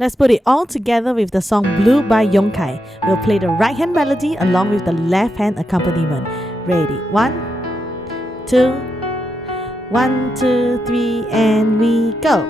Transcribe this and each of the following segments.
Let's put it all together with the song Blue by Yongkai. We'll play the right hand melody along with the left hand accompaniment. Ready? One, two, 1, 2, 3, and we go.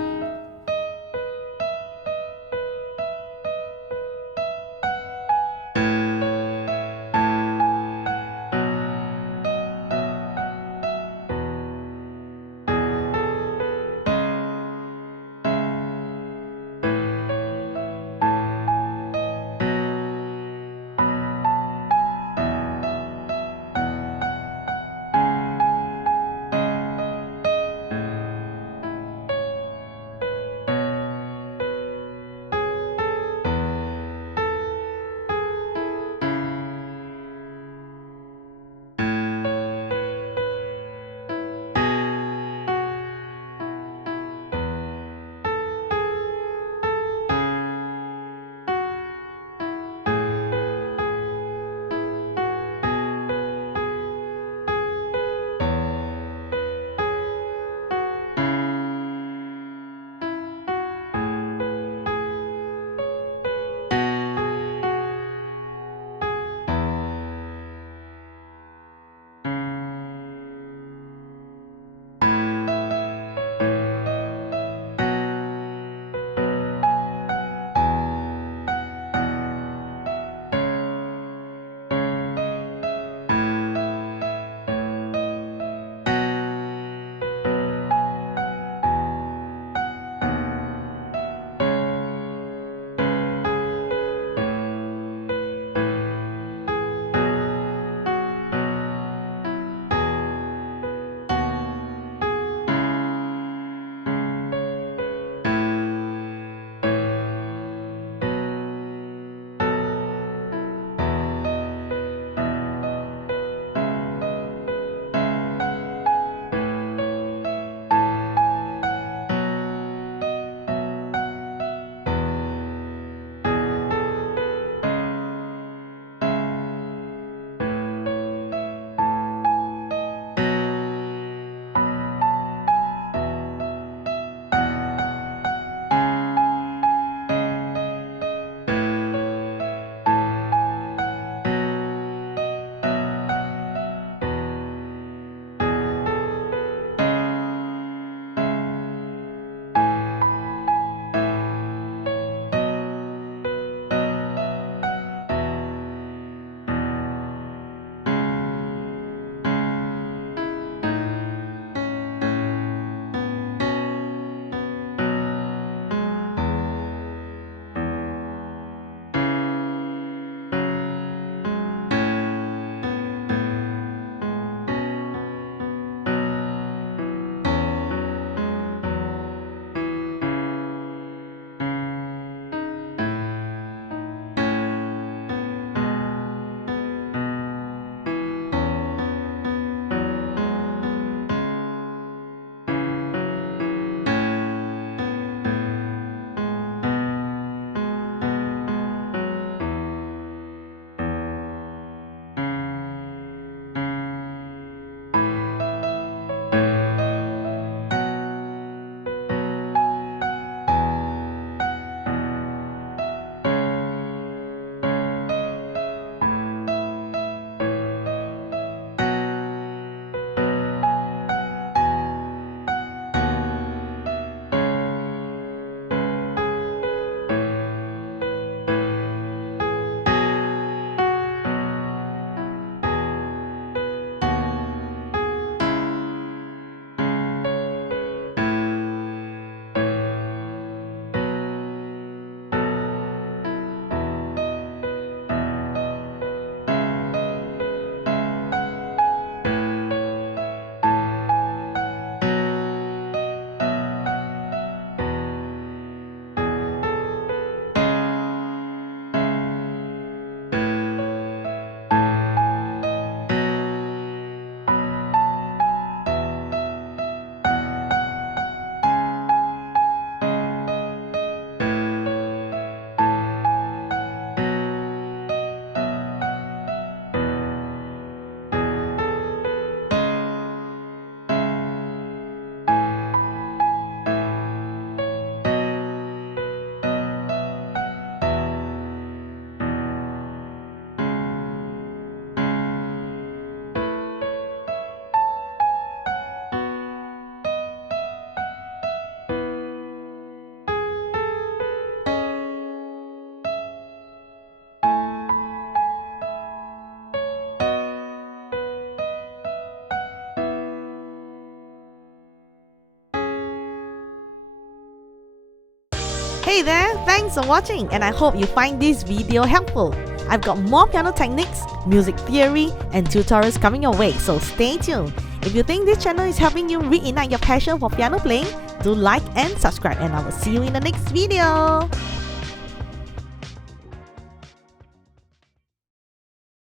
Hey there, thanks for watching and I hope you find this video helpful. I've got more piano techniques, music theory and tutorials coming your way, so stay tuned. If you think this channel is helping you reignite your passion for piano playing, do like and subscribe and I will see you in the next video.